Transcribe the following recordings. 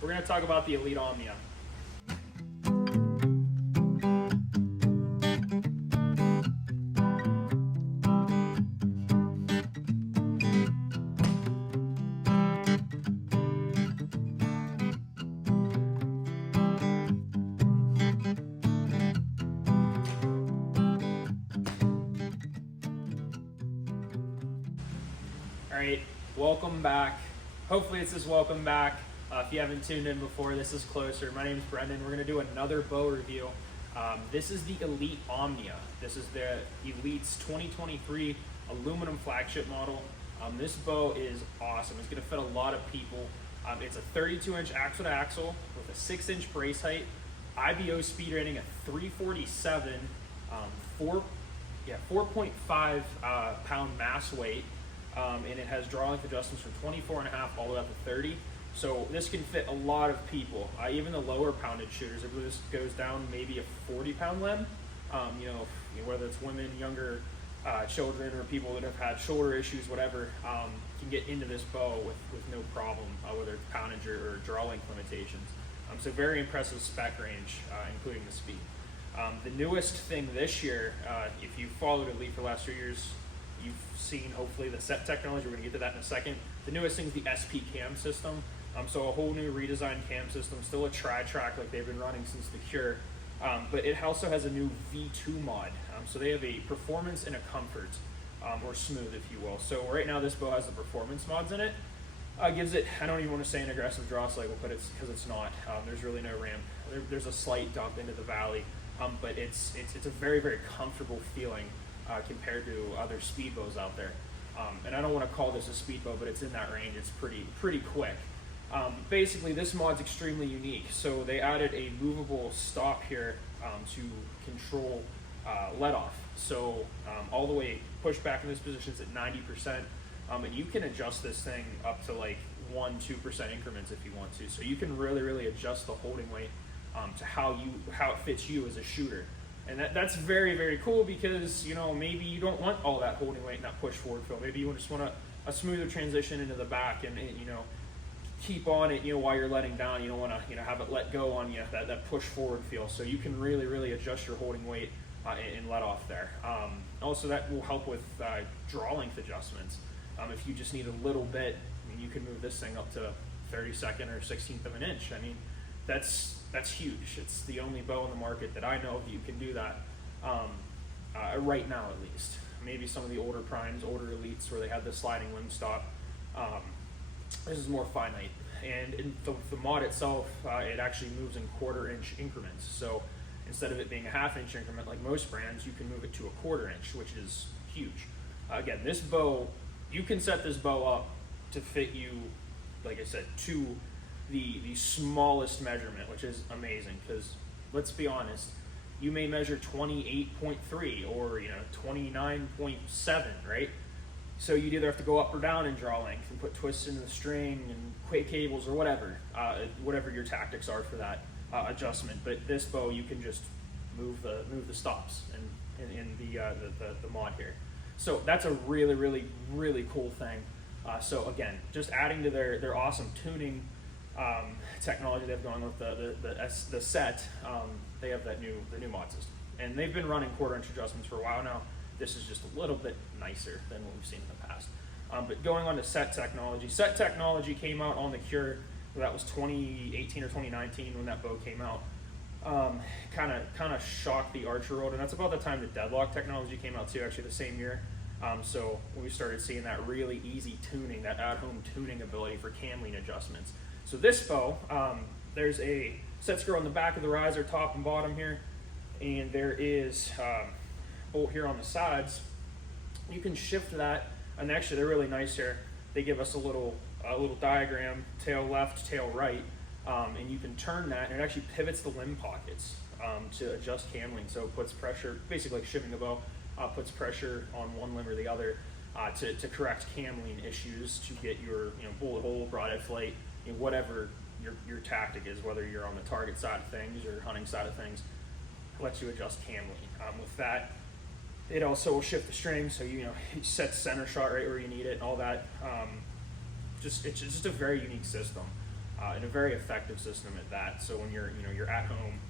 We're going to talk about the Elite Omnia. Alright, welcome back. Hopefully it says welcome back. If you haven't tuned in before, this is Closer. My name is Brendan. We're going to do another bow review. This is the Elite Omnia. This is the Elite's 2023 aluminum flagship model. This bow is awesome. It's going to fit a lot of people. It's a 32-inch axle to axle with a 6-inch brace height, IBO speed rating at 347, 4.5 pound mass weight. And it has draw length adjustments from 24.5 all the way up to 30. So this can fit a lot of people, even the lower pounded shooters. If this goes down maybe a 40-pound limb, whether it's women, younger children, or people that have had shoulder issues, whatever, can get into this bow with no problem, whether it's poundage or draw length limitations. So very impressive spec range, including the speed. The newest thing this year, if you followed Elite for the last 2 years, you've seen hopefully the set technology. We're going to get to that in a second. The newest thing is the SP cam system. So a whole new redesigned cam system, still a tri-track like they've been running since the Cure. But it also has a new V2 mod. So they have a performance and a comfort, or smooth if you will. So right now this bow has the performance mods in it. Gives it, I don't even want to say an aggressive draw cycle, but it's because it's not. There's really no ramp. There's a slight dump into the valley, but it's a very, very comfortable feeling compared to other speed bows out there. And I don't want to call this a speed bow, but it's in that range. It's pretty quick. Basically, this mod's extremely unique. So they added a movable stop here to control let off. So all the way pushed back in this position is at 90%. And you can adjust this thing up to like 1-2% increments if you want to. So you can really adjust the holding weight to how it fits you as a shooter. And that's very, very cool because, maybe you don't want all that holding weight and that push forward feel. Maybe you just want a smoother transition into the back and keep on it, while you're letting down. You don't want to, have it let go on you, that push forward feel. So you can really adjust your holding weight and let off there. Also, that will help with draw length adjustments. If you just need a little bit, you can move this thing up to 32nd or 16th of an inch. I mean, that's huge. It's the only bow in the market that I know of that you can do that right now, at least. Maybe some of the older primes, older Elites, where they have the sliding limb stop. This is more finite, and in the mod itself, it actually moves in 1/4 inch increments. So instead of it being a 1/2 inch increment like most brands, you can move it to a 1/4 inch, which is huge. Again, this bow, you can set this bow up to fit you, like I said, to the smallest measurement, which is amazing because let's be honest, you may measure 28.3 or 29.7, right? So you'd either have to go up or down in draw length and put twists in the string and quake cables or whatever your tactics are for that adjustment. But this bow, you can just move the stops in the mod here. So that's a really cool thing. So again, just adding to their awesome tuning technology they've gone with the set, they have the new mod system, and they've been running 1/4 inch adjustments for a while now. This is just a little bit nicer than what we've seen in the past. But going on to set technology came out on the Cure. That was 2018 or 2019 when that bow came out. Kind of shocked the archer world, and that's about the time the deadlock technology came out too. Actually, the same year. So we started seeing that really easy tuning, that at-home tuning ability for cam lean adjustments. So this bow, there's a set screw on the back of the riser, top and bottom here, and there is bolt here on the sides. You can shift that, and actually they're really nice here. They give us a little diagram, tail left, tail right, and you can turn that, and it actually pivots the limb pockets to adjust cam lean. So it puts pressure, basically like shifting the bow, puts pressure on one limb or the other to correct cam lean issues, to get your bullet hole, broadhead flight, whatever your tactic is, whether you're on the target side of things or hunting side of things. It lets you adjust cam lean. With that, it also will shift the string, so it sets center shot right where you need it and all that. It's just a very unique system. and a very effective system at that. So when you're at home,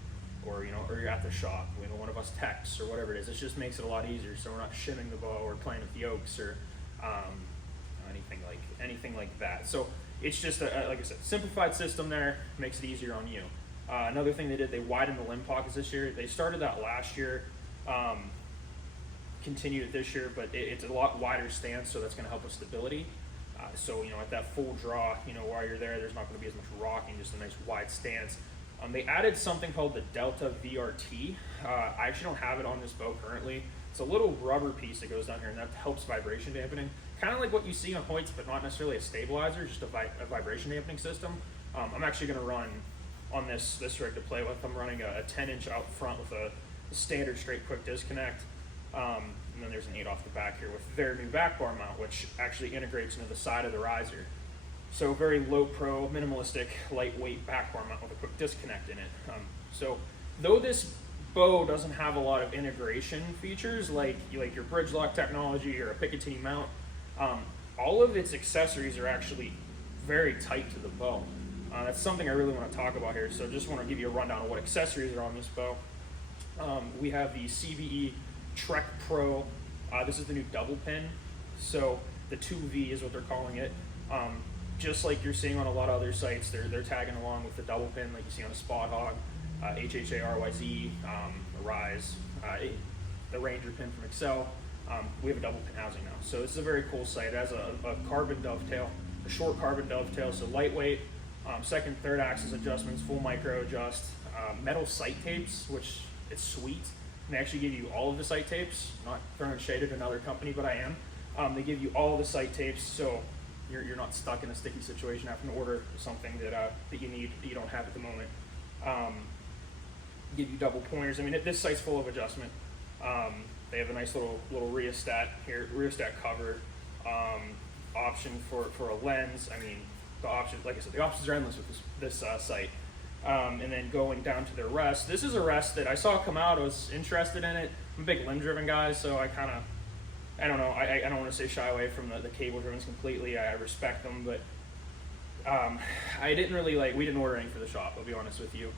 or you're at the shop, one of us texts or whatever it is, it just makes it a lot easier. So we're not shimming the bow or playing with yokes or anything like that. So it's just like I said, simplified system there, makes it easier on you. Another thing they did, they widened the limb pockets this year. They started that last year, continued it this year, but it's a lot wider stance, so that's going to help with stability. So at that full draw, while you're there, there's not going to be as much rocking, just a nice wide stance. They added something called the Delta VRT. I actually don't have it on this bow currently. It's a little rubber piece that goes down here, and that helps vibration dampening. Kind of like what you see on Hoyts, but not necessarily a stabilizer, just a vibration dampening system. I'm actually going to run on this rig to play with. I'm running a 10-inch out front with a standard straight quick disconnect. And then there's an 8 off the back here with their new back bar mount, which actually integrates into the side of the riser. So very low pro, minimalistic, lightweight back bar mount with a quick disconnect in it. So though this bow doesn't have a lot of integration features like your bridge lock technology or a Picatinny mount, all of its accessories are actually very tight to the bow. That's something I really want to talk about here. So just want to give you a rundown of what accessories are on this bow. We have the CBE Trek Pro. This is the new double pin. So the 2V is what they're calling it. Just like you're seeing on a lot of other sites, they're tagging along with the double pin like you see on a Spot Hog, HHARYZ, Rise, the Ranger pin from Excel. We have a double pin housing now. So this is a very cool sight. It has a carbon dovetail, a short carbon dovetail, so lightweight, second, third axis adjustments, full micro adjust, metal sight tapes, which is sweet. And they actually give you all of the sight tapes, not throwing shade at another company, but I am. They give you all the sight tapes, so you're not stuck in a sticky situation having to order something that you need that you don't have at the moment. Give you double pointers. I mean, this site's full of adjustment. They have a nice little rheostat here, rheostat cover, option for a lens. I mean, the options, like I said, the options are endless with this site. And then going down to their rest. This is a rest that I saw come out. I was interested in it. I'm a big limb-driven guy, so I don't know. I don't want to say shy away from the cable-drivens completely. I respect them, but I didn't really we didn't order any for the shop, I'll be honest with you.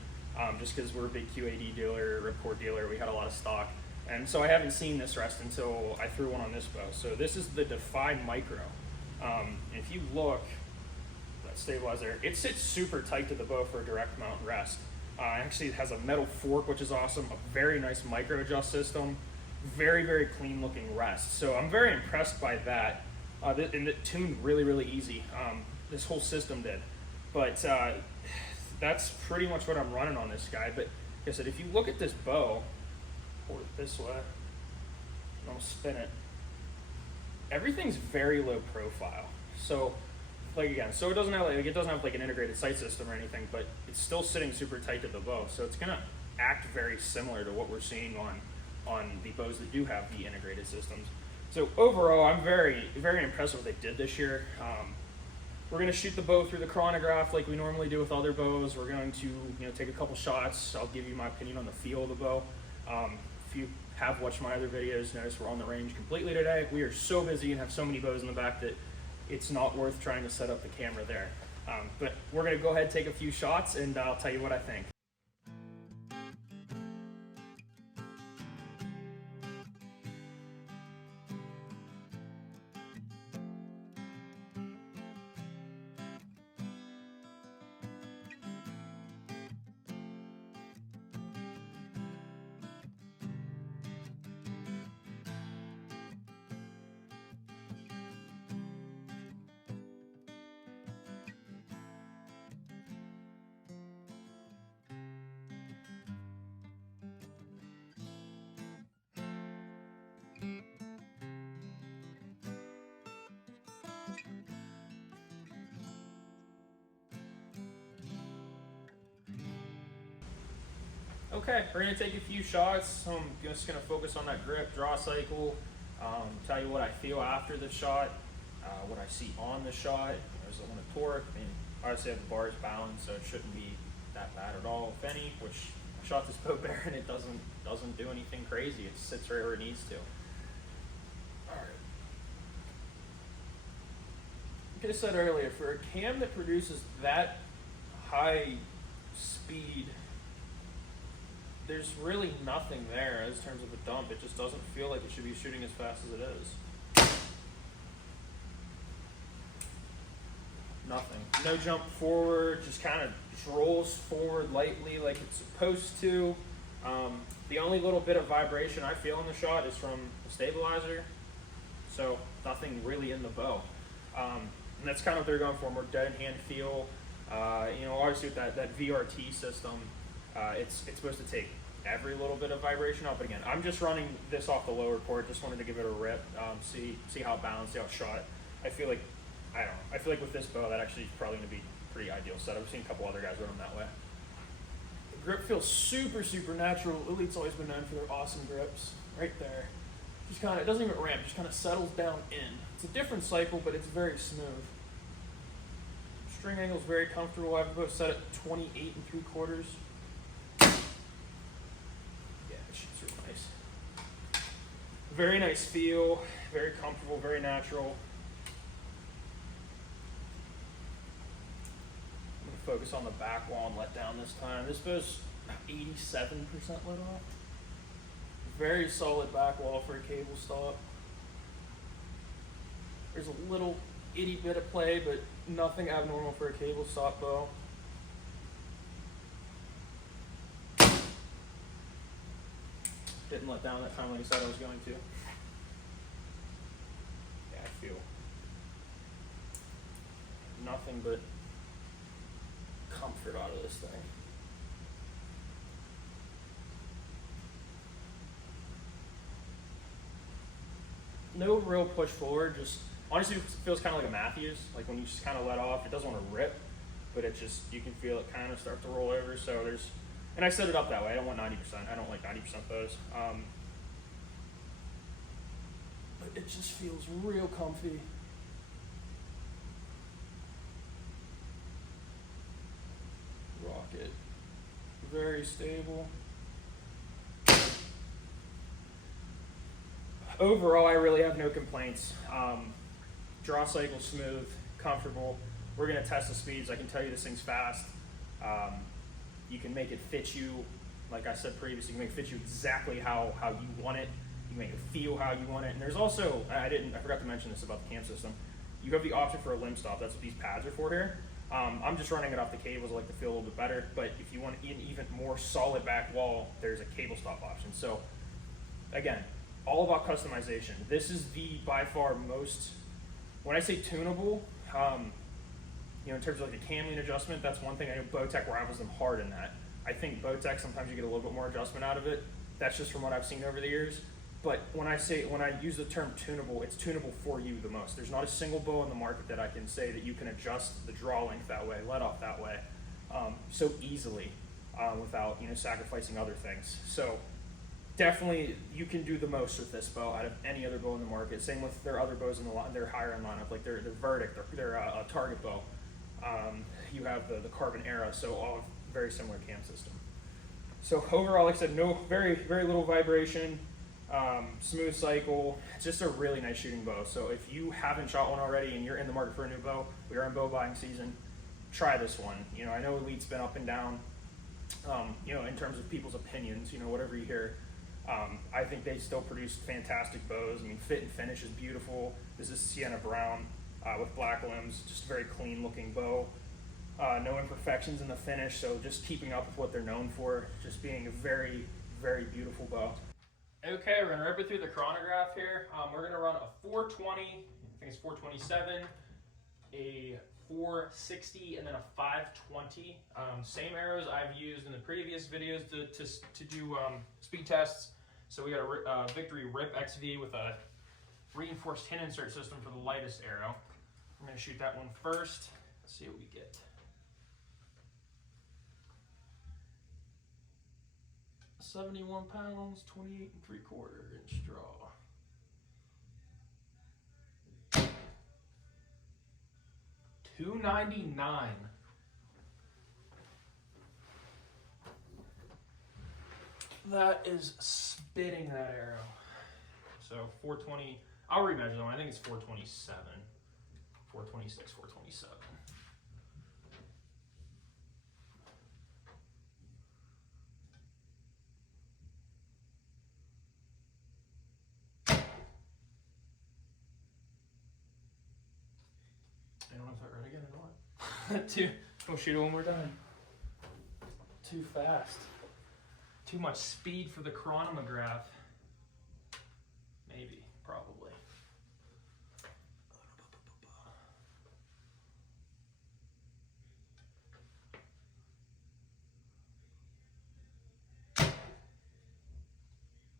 Just because we're a big QAD dealer, ripcord dealer, we had a lot of stock. And so I haven't seen this rest until I threw one on this bow. So this is the Defy Micro. And if you look, that stabilizer, it sits super tight to the bow for a direct mount rest. Actually, it has a metal fork, which is awesome, a very nice micro adjust system, very, very clean looking rest. So I'm very impressed by that. And it tuned really, really easy. This whole system did. But that's pretty much what I'm running on this guy. But like I said, if you look at this bow, hold it this way, and I'll spin it, everything's very low profile. So so it doesn't have an integrated sight system or anything, but it's still sitting super tight to the bow. So it's gonna act very similar to what we're seeing on the bows that do have the integrated systems. So overall, I'm very, very impressed with what they did this year. We're going to shoot the bow through the chronograph like we normally do with other bows. We're going to take a couple shots. I'll give you my opinion on the feel of the bow. If you have watched my other videos, notice we're on the range completely today. We are so busy and have so many bows in the back that it's not worth trying to set up the camera there. But we're going to go ahead and take a few shots, and I'll tell you what I think. Okay, we're going to take a few shots. I'm just going to focus on that grip, draw cycle, tell you what I feel after the shot, what I see on the shot. There's a limit torque. I mean, obviously I have the bars balanced, so it shouldn't be that bad at all, if any, which I shot this bow bare and it doesn't do anything crazy. It sits right where it needs to. Alright. Like I said earlier, for a cam that produces that high speed, there's really nothing there in terms of a dump. It just doesn't feel like it should be shooting as fast as it is. Nothing. No jump forward, just kind of rolls forward lightly like it's supposed to. The only little bit of vibration I feel in the shot is from the stabilizer, so nothing really in the bow. And that's kind of what they're going for, more dead in hand feel. You know, obviously with that VRT system, it's supposed to take every little bit of vibration out, but again, I'm just running this off the lower port, just wanted to give it a rip, see how it balanced, see how it shot. I feel like with this bow, that actually is probably going to be a pretty ideal set. I've seen a couple other guys run them that way. The grip feels super, super natural. Elite's always been known for their awesome grips. Right there. Just kind of, it doesn't even ramp, just kind of settles down in. It's a different cycle, but it's very smooth. String angle is very comfortable. I have both set at 28 3/4. Yeah, it shoots really nice. Very nice feel, very comfortable, very natural. Focus on the back wall and let down this time. This bow's 87% let off. Very solid back wall for a cable stop. There's a little itty bit of play, but nothing abnormal for a cable stop bow. Didn't let down that time like I said I was going to. Yeah, I feel nothing but comfort out of this thing. No real push forward, just honestly it feels kind of like a Matthews, like when you just kind of let off, it doesn't want to rip, but it just, you can feel it kind of start to roll over. So there's, and I set it up that way, I don't want 90%, I don't like 90% bows. But it just feels real comfy. Rocket, very stable. Overall, I really have no complaints. Draw cycle smooth, comfortable. We're gonna test the speeds. I can tell you this thing's fast. You can make it fit you, like I said previously, you can make it fit you exactly how you want it. You can make it feel how you want it. And there's also, I forgot to mention this about the cam system. You have the option for a limb stop. That's what these pads are for here. I'm just running it off the cables. I like to feel a little bit better, but if you want an even more solid back wall, there's a cable stop option. So again, all about customization. This is the by far most, when I say tunable, you know, in terms of like a cam lean adjustment, that's one thing. I know Bowtech rivals them hard in that. I think Bowtech, sometimes you get a little bit more adjustment out of it. That's just from what I've seen over the years. But when I use the term tunable, it's tunable for you the most. There's not a single bow in the market that I can say that you can adjust the draw length that way, let off that way, so easily without, you know, sacrificing other things. So definitely you can do the most with this bow out of any other bow in the market. Same with their other bows in the line, their higher end lineup, like their Verdict, their Target bow. You have the Carbon Era, so all very similar cam system. So overall, like I said, no, very little vibration. Smooth cycle. It's just a really nice shooting bow. So if you haven't shot one already and you're in the market for a new bow, we are in bow buying season, try this one. You know, I know Elite's been up and down, you know, in terms of people's opinions, you know, whatever you hear. I think they still produce fantastic bows. I mean, fit and finish is beautiful. This is Sienna Brown with black limbs, just a very clean looking bow. No imperfections in the finish, so just keeping up with what they're known for, just being a very, very beautiful bow. Okay, we're gonna rip it through the chronograph here. We're gonna run a 420, I think it's 427, a 460, and then a 520. Same arrows I've used in the previous videos to do speed tests. So we got a Victory Rip XV with a reinforced pin insert system for the lightest arrow. I'm gonna shoot that one first. Let's see what we get. 71 pounds, 28 3/4 inch draw. $299. That is spitting that arrow. So 420, I'll remeasure them. I think it's 427, 426, 427. I don't know if that right again or not. We'll shoot it one more time. Too fast. Too much speed for the chronograph. Maybe, probably.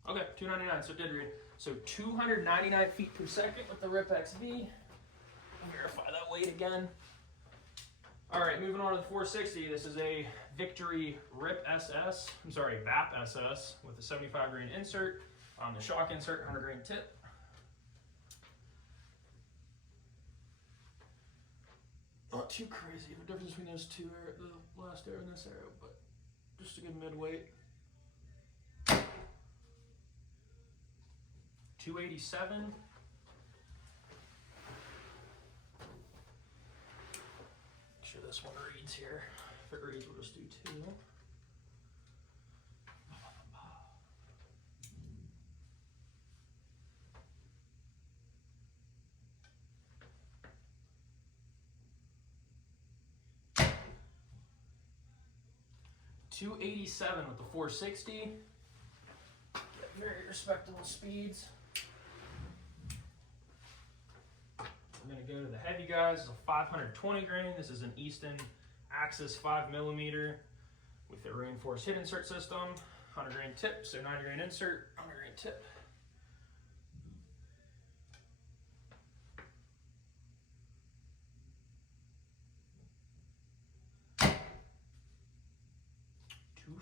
Okay, 299, so it did read. So 299 feet per second with the Rip XV. Verify that weight again. All right, moving on to the 460. This is a Victory Rip SS, VAP SS with a 75 grain insert. The shock insert, 100 grain tip. Not too crazy of a difference between those two, the last arrow and this arrow, but just a good mid-weight. 287. Make sure this one reads here. If it reads, we'll just do 2. .287 with the 460. Get very respectable speeds. I'm going to go to the heavy guys. This is a 520 grain. This is an Easton Axis 5mm with a reinforced hit insert system. 100 grain tip, so 90 grain insert, 100 grain tip.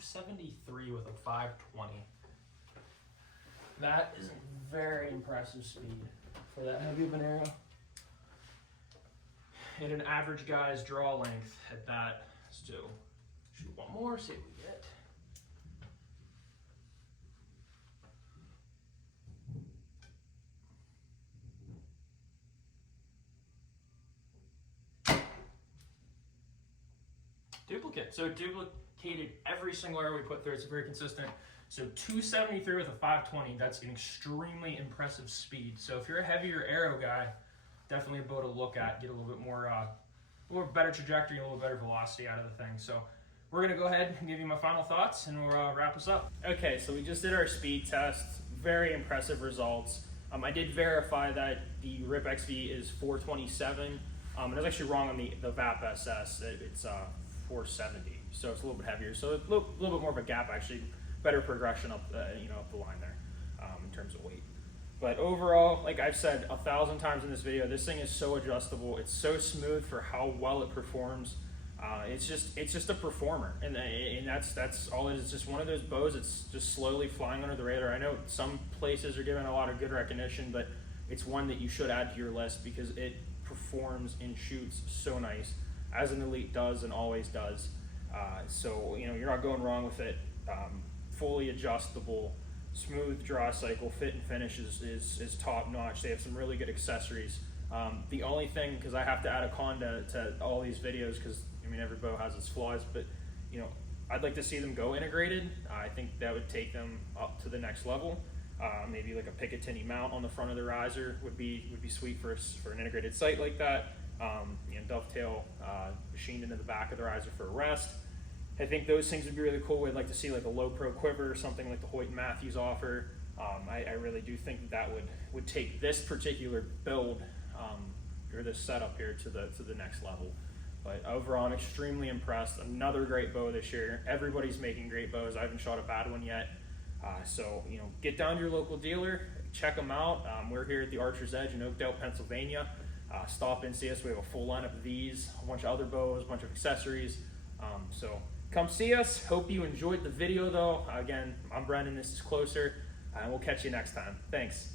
.273 with a 520. That is a very impressive speed for that heavy of an arrow. And an average guy's draw length at that. So shoot one more, see what we get. Duplicate. So duplicated every single arrow we put through. It's very consistent. So 273 with a 520. That's an extremely impressive speed. So if you're a heavier arrow guy, definitely a bow to look at. Get a little bit more, a little better trajectory, a little better velocity out of the thing. So we're gonna go ahead and give you my final thoughts, and we'll wrap us up. Okay, so we just did our speed test. Very impressive results. I did verify that the Rip XV is 427. And I was actually wrong on the VAP SS. It's 470, so it's a little bit heavier. So a little bit more of a gap, actually. Better progression up, up the line there in terms of weight. But overall, like I've said 1,000 times in this video, this thing is so adjustable. It's so smooth for how well it performs. It's just a performer, and that's all it is. It's just one of those bows that's just slowly flying under the radar. I know some places are giving a lot of good recognition, but it's one that you should add to your list because it performs and shoots so nice, as an Elite does and always does. So you're not going wrong with it. Fully adjustable, smooth draw cycle, fit and finish is top notch. They have some really good accessories. The only thing, because I have to add a con to all these videos, because every bow has its flaws, but I'd like to see them go integrated. I think that would take them up to the next level. Maybe like a Picatinny mount on the front of the riser would be sweet for an integrated sight like that. Dovetail machined into the back of the riser for a rest. I think those things would be really cool. I'd like to see like a low pro quiver or something like the Hoyt and Matthews offer. I really do think that would take this particular build or this setup here to the next level. But overall, I'm extremely impressed. Another great bow this year. Everybody's making great bows. I haven't shot a bad one yet. So get down to your local dealer, check them out. We're here at the Archer's Edge in Oakdale, Pennsylvania. Stop in, see us. We have a full lineup of these, a bunch of other bows, a bunch of accessories. So come see us. Hope you enjoyed the video though. Again, I'm Brendan, this is Closer, and we'll catch you next time. Thanks.